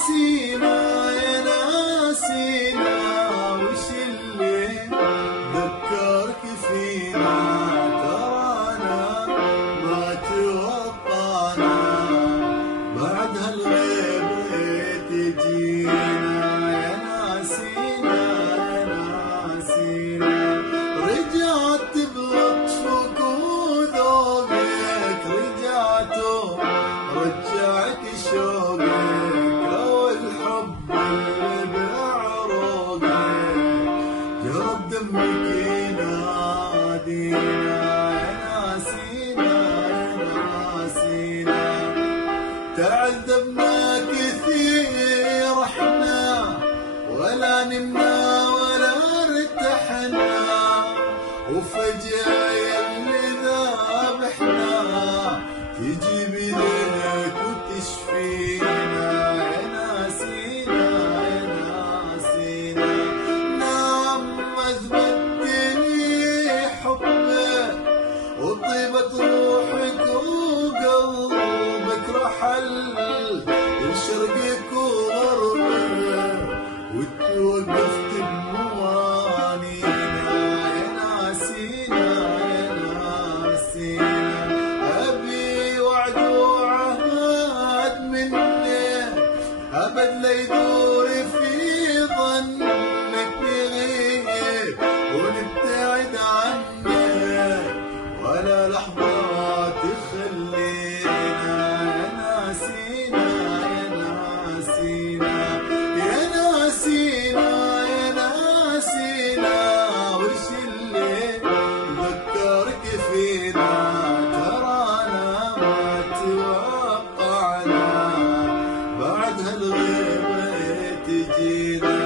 ناسينا يا ناسينا وش اللي ذكرك فينا، ترانا ما توقعنا بعد هالغيبة تجينا. يا ناسينا يا ناسينا رجعت بلطفك وذوقك، رجعت شوقك والحب اللي بعروقك، جرب دمك ينادينا. يا ناسينا يا ناسينا تعذبنا كثير احنا، ولا نمنا ولا ارتحنا، وفجأة يلي ذابحنا تجي بيدك وتشفينا. يا ناسينا يا ناسينا نعم اثبتني حبك وطيبة روحك وقلبك، رحل شرقك وغربك وتوقفت بموانينا. يا ناسينا يا ناسينا أبي وعد وعهد منك أبد لا يدور في ظنك، نغيب ونبتعد عنك ولا لحظة تخلينا. يا ناسينا يا ناسينا يا ناسينا يا ناسينا وش اللي ذكرك فينا، ترانا ما توقعنا بعد هالغيبة تجينا.